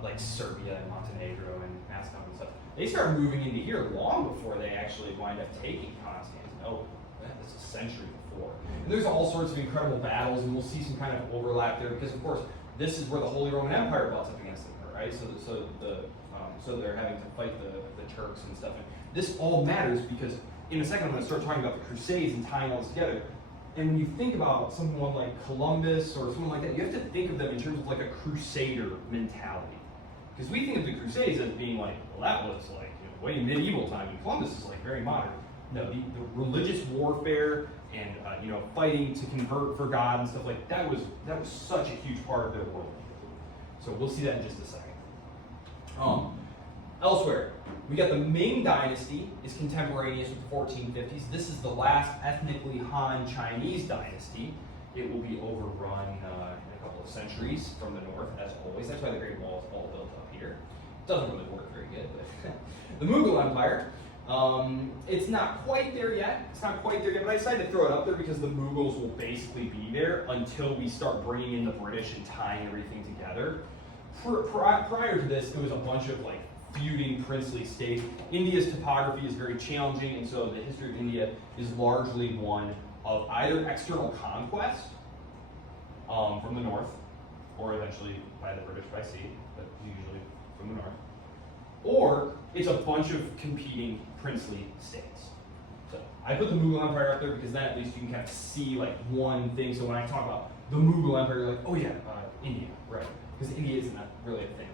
like Serbia and Montenegro and Macedonia and stuff. They start moving into here long before they actually wind up taking Constantinople. That's a century before. And there's all sorts of incredible battles, and we'll see some kind of overlap there because, of course, this is where the Holy Roman Empire butts up against them, right? So they're having to fight the Turks and stuff. And this all matters because in a second I'm going to start talking about the Crusades and tying all this together. And when you think about someone like Columbus or someone like that, you have to think of them in terms of like a crusader mentality. Because we think of the Crusades as being like, well, that was like way medieval time, and Columbus is like very modern. No, the religious warfare and fighting to convert for God and stuff like that was such a huge part of their world. So we'll see that in just a second. Elsewhere, we got the Ming Dynasty is contemporaneous with the 1450s. This is the last ethnically Han Chinese dynasty. It will be overrun in a couple of centuries from the north, as always. That's why the Great Wall is all built up here. Doesn't really work very good, but the Mughal Empire. It's not quite there yet. But I decided to throw it up there because the Mughals will basically be there until we start bringing in the British and tying everything together. Prior to this, there was a bunch of like feuding princely states. India's topography is very challenging, and so the history of India is largely one of either external conquest from the north, or eventually by the British by sea, but usually from the north, or it's a bunch of competing princely states. So I put the Mughal Empire up there because then at least you can kind of see like one thing. So when I talk about the Mughal Empire, you're like, oh yeah, India, right? Because India isn't really a thing.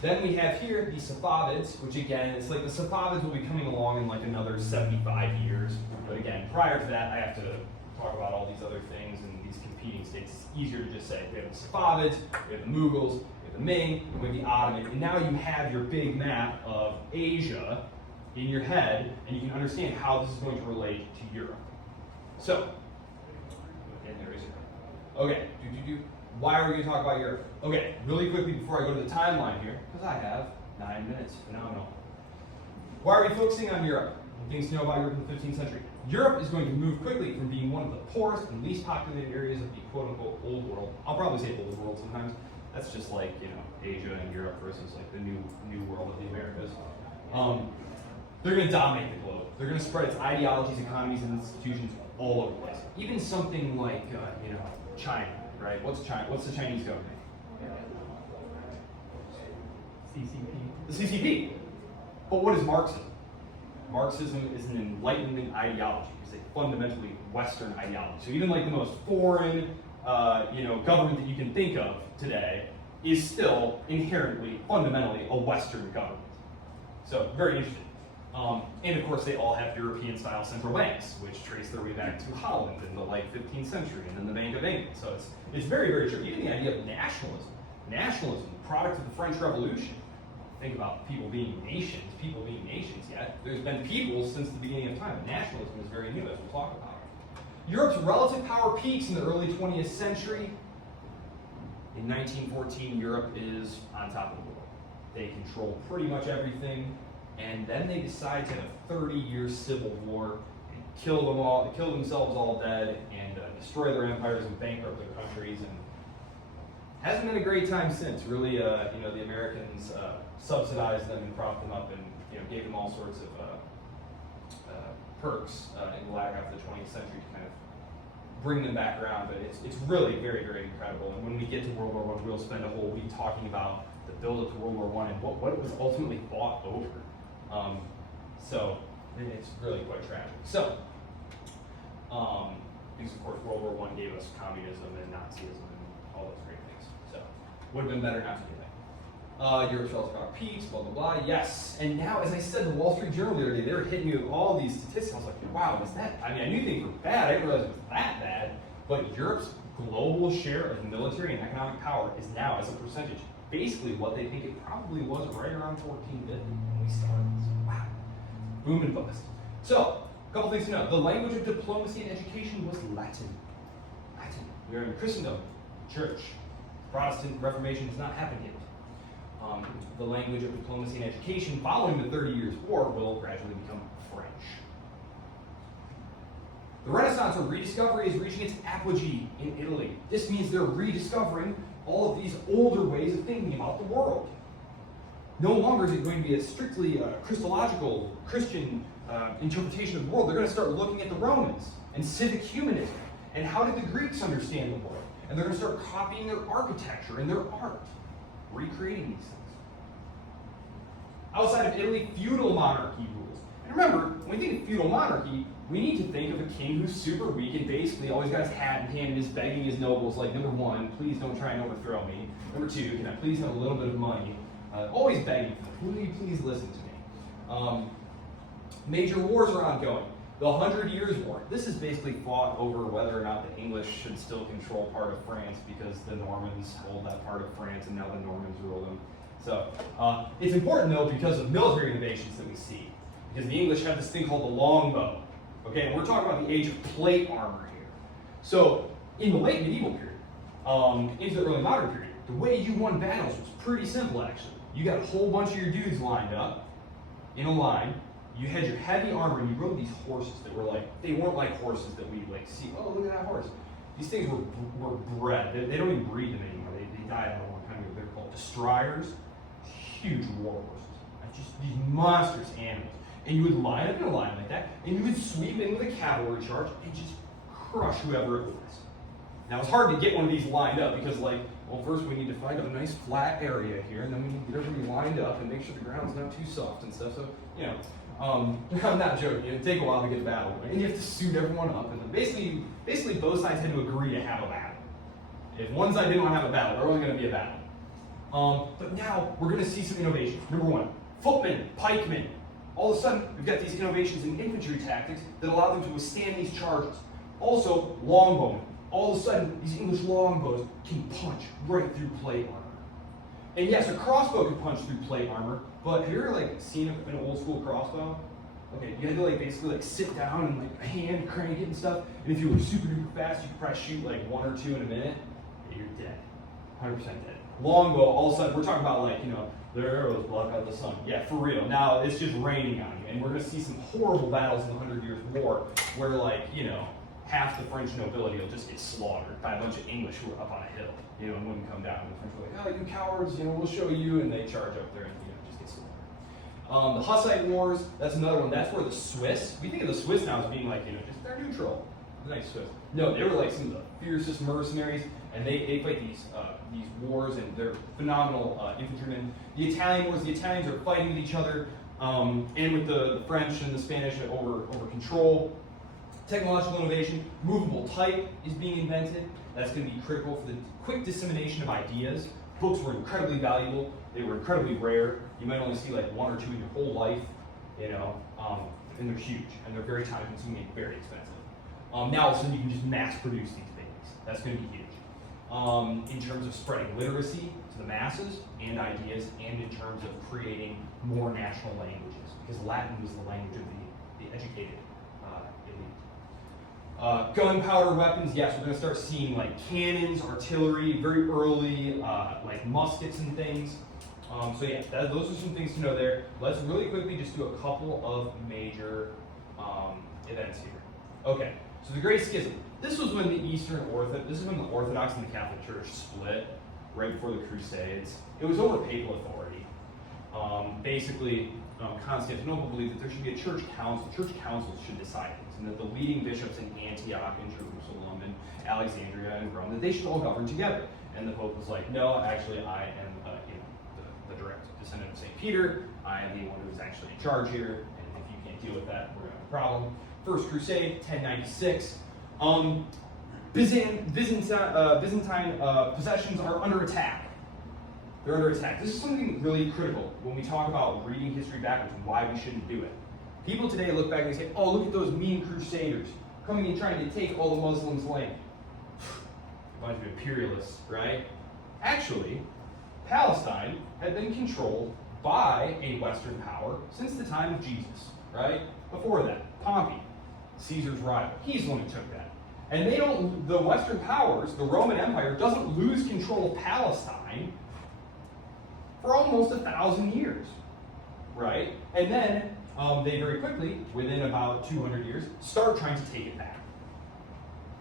Then we have here the Safavids, which again, it's like the Safavids will be coming along in like another 75 years. But again, prior to that, I have to talk about all these other things and these competing states. It's easier to just say we have the Safavids, we have the Mughals, we have the Ming, and we have the Ottoman. And now you have your big map of Asia in your head, and you can understand how this is going to relate to Europe. So, and there is Europe. Okay, why are we going to talk about Europe? Okay, really quickly before I go to the timeline here, because I have 9 minutes, phenomenal. Why are we focusing on Europe? Things to know about Europe in the 15th century. Europe is going to move quickly from being one of the poorest and least populated areas of the quote-unquote old world. I'll probably say old world sometimes. That's just like, Asia and Europe versus like the new world of the Americas. They're going to dominate the globe. They're going to spread its ideologies, economies, and institutions all over the place. Even something like, China, right? What's China? What's the Chinese government? CCP. The CCP. But what is Marxism? Marxism is an Enlightenment ideology. It's a fundamentally Western ideology. So even like the most foreign, government that you can think of today is still inherently, fundamentally a Western government. So very interesting. And of course, they all have European-style central banks, which trace their way back to Holland in the late 15th century, and then the Bank of England. So it's very, very true. Even the idea of nationalism, product of the French Revolution. Think about people being nations. Yet there's been peoples since the beginning of time. Nationalism is very new, as we'll talk about. Europe's relative power peaks in the early 20th century. In 1914, Europe is on top of the world. They control pretty much everything. And then they decide to have a 30-year civil war and kill themselves all dead, and destroy their empires and bankrupt their countries. And hasn't been a great time since. Really, the Americans subsidized them and propped them up, and gave them all sorts of perks in the latter half of the 20th century to kind of bring them back around. But it's really very, very incredible. And when we get to World War I, we'll spend a whole week talking about the build-up to World War I and what it was ultimately fought over. So it's really quite tragic. So, because of course World War I gave us communism and Nazism and all those great things. So, would have been better not to do that. Europe's relative power peaks, blah, blah, blah. Yes. And now, as I said in the Wall Street Journal the other day, they were hitting me with all these statistics. I was like, wow, was that? I mean, I knew things were bad. I didn't realize it was that bad. But Europe's global share of military and economic power is now, as a percentage, basically what they think it probably was right around 14 billion when we started. So, wow. Boom and bust. So, a couple things to know. The language of diplomacy and education was Latin. We are in Christendom, church. Protestant Reformation has not happened yet. The language of diplomacy and education following the 30 Years' War will gradually become French. The Renaissance or rediscovery is reaching its apogee in Italy. This means they're rediscovering all of these older ways of thinking about the world. No longer is it going to be a strictly Christological, Christian interpretation of the world. They're going to start looking at the Romans and civic humanism and how did the Greeks understand the world. And they're going to start copying their architecture and their art, recreating these things. Outside of Italy, feudal monarchy rules. And remember, when we think of feudal monarchy, we need to think of a king who's super weak and basically always got his hat in hand and is begging his nobles, like, number one, please don't try and overthrow me. Number two, can I please have a little bit of money? Always begging for them. Will you please listen to me? Major wars are ongoing. The 100 Years' War. This is basically fought over whether or not the English should still control part of France because the Normans hold that part of France and now the Normans rule them. So it's important though because of military innovations that we see. Because the English have this thing called the longbow. Okay, and we're talking about the age of plate armor here. So in the late medieval period, into the early modern period, the way you won battles was pretty simple actually. You got a whole bunch of your dudes lined up in a line. You had your heavy armor and you rode these horses that were like, they weren't like horses that we like see, oh look at that horse. These things were bred. They don't even breed them anymore. They died a long time ago. They're called destriers, huge war horses. Like just these monstrous animals. And you would line up in a line like that, and you would sweep in with a cavalry charge and just crush whoever it was. Now it's hard to get one of these lined up because like, well first we need to find a nice flat area here, and then we need to get everybody lined up and make sure the ground's not too soft and stuff. So, you know, I'm not joking, it'd take a while to get a battle, and you have to suit everyone up, and then basically both sides had to agree to have a battle. If one side didn't want to have a battle, there wasn't going to be a battle. But now we're going to see some innovations. Number one, footmen, pikemen. All of a sudden, we've got these innovations in infantry tactics that allow them to withstand these charges. Also, longbowmen. All of a sudden, these English longbows can punch right through plate armor. And yes, a crossbow can punch through plate armor, but have you ever like seen an old school crossbow? Okay, you had to like basically like sit down and like hand crank it and stuff. And if you were super duper fast, you could probably shoot like 1 or 2 in a minute. And you're dead, 100% dead. Longbow, all of a sudden, we're talking about like, you know, their arrows block out the sun. Yeah, for real. Now it's just raining on you, and we're gonna see some horrible battles in the 100 Years' War, where like, you know, half the French nobility will just get slaughtered by a bunch of English who are up on a hill, you know, and wouldn't come down. And the French were like, oh, you cowards, you know, we'll show you, and they charge up there and, you know, just get slaughtered. The Hussite Wars, that's another one. That's where the Swiss, we think of the Swiss now as being like, you know, just they're neutral. Nice Swiss. No, they were like some of the fiercest mercenaries, and they fight these wars, and they're phenomenal infantrymen. The Italian Wars, the Italians are fighting with each other, and with the French and the Spanish over control. Technological innovation, movable type is being invented. That's going to be critical for the quick dissemination of ideas. Books were incredibly valuable. They were incredibly rare. You might only see like 1 or 2 in your whole life, you know, and they're huge, and they're very time consuming and very expensive. Now all of a sudden you can just mass produce these babies. That's going to be huge. In terms of spreading literacy to the masses and ideas, and in terms of creating more national languages, because Latin was the language of the educated elite. Gunpowder weapons, yes, we're going to start seeing like cannons, artillery, very early, like muskets and things. So yeah, those are some things to know there. Let's really quickly just do a couple of major events here. Okay, so the Great Schism. This was when this is when the Orthodox and the Catholic Church split right before the Crusades. It was over papal authority. Basically, Constantinople believed that there should be a church council. Church councils should decide things, and that the leading bishops in Antioch and Jerusalem and Alexandria and Rome, that they should all govern together. And the Pope was like, no, actually, I am the direct descendant of St. Peter. I am the one who is actually in charge here, and if you can't deal with that, we're going to have a problem. First Crusade, 1096. Byzantine possessions are under attack. They're under attack. This is something really critical when we talk about reading history backwards and why we shouldn't do it. People today look back and they say, oh, look at those mean crusaders coming and trying to take all the Muslims' land. A bunch of imperialists, right? Actually, Palestine had been controlled by a Western power since the time of Jesus, right? Before that, Pompey, Caesar's rival, he's the one who took that. And the Western powers, the Roman Empire, doesn't lose control of Palestine for almost 1,000 years, right? And then they very quickly, within about 200 years, start trying to take it back.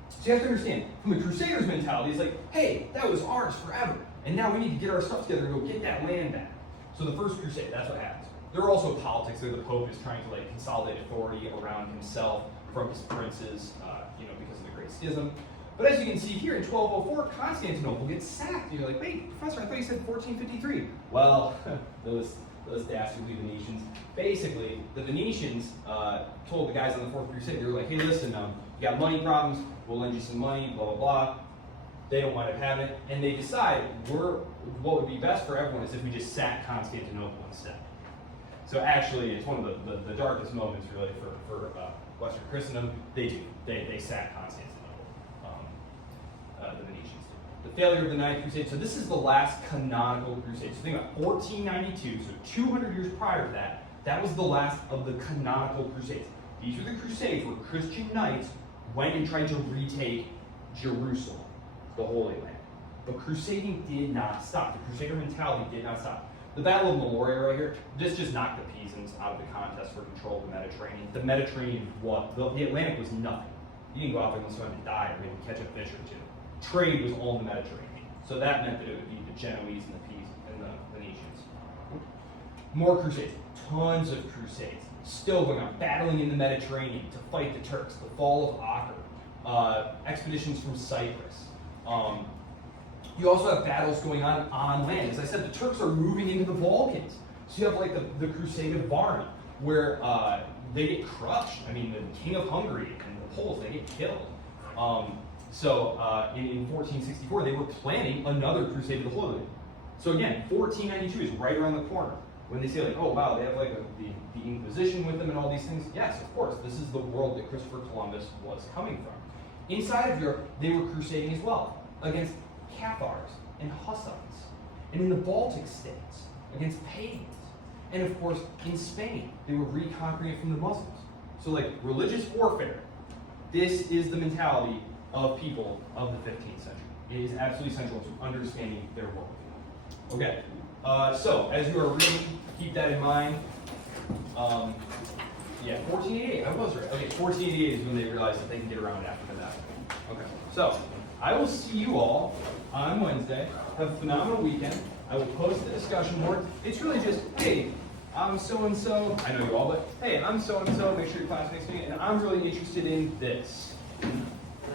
So you have to understand, from the Crusaders' mentality, it's like, hey, that was ours forever, and now we need to get our stuff together and go get that land back. So the First Crusade, that's what happens. There are also politics there. The Pope is trying to like consolidate authority around himself from his princes, because of the Great Schism. But as you can see here, in 1204, Constantinople gets sacked. You're like, wait, Professor, I thought you said 1453. Well, those dastardly Venetians. Basically, the Venetians told the guys on the Fourth Crusade, they were like, hey, listen, you got money problems, we'll lend you some money, blah, blah, blah. They don't wind up having it, and they decide what would be best for everyone is if we just sack Constantinople instead. So actually, it's one of the darkest moments really for Western Christendom. They sack Constantinople, the Venetians the failure of the Ninth Crusade. So this is the last canonical crusade. So think about 1492, so 200 years prior to that, that was the last of the canonical crusades. These were the crusades where Christian knights went and tried to retake Jerusalem, the Holy Land. But crusading did not stop. The crusader mentality did not stop. The Battle of Meloria right here, this just knocked the Pisans out of the contest for control of the Mediterranean. The Mediterranean, the Atlantic was nothing. You didn't go out there unless you wanted to die or maybe catch a fish or two. Trade was all in the Mediterranean. So that meant that it would be the Genoese and the Pisans and the Venetians. More crusades, tons of crusades. Still going on, battling in the Mediterranean to fight the Turks, the fall of Acre, expeditions from Cyprus. You also have battles going on land. As I said, the Turks are moving into the Balkans. So you have like the Crusade of Varna, where they get crushed. I mean, the King of Hungary and the Poles, they get killed. In 1464, they were planning another Crusade of the Holy Land. So again, 1492 is right around the corner. When they say like, oh wow, they have like the Inquisition with them and all these things, yes, of course, this is the world that Christopher Columbus was coming from. Inside of Europe, they were crusading as well, against Cathars and Hussites. And in the Baltic states, against pagans. And of course, in Spain, they were reconquering it from the Muslims. So like, religious warfare, this is the mentality of people of the 15th century. It is absolutely central to understanding their world. Okay, so as you are reading, keep that in mind. 1488, I was right. Okay, 1488 is when they realized that they can get around after that. Okay, so I will see you all on Wednesday. Have a phenomenal weekend. I will post the discussion board. It's really just, hey, I'm so-and-so. I know you all, but hey, I'm so-and-so. Make sure your classmates meet, and I'm really interested in this.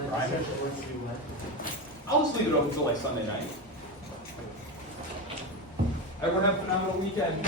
Right? I'll just leave it open until like Sunday night. Everyone have a phenomenal weekend.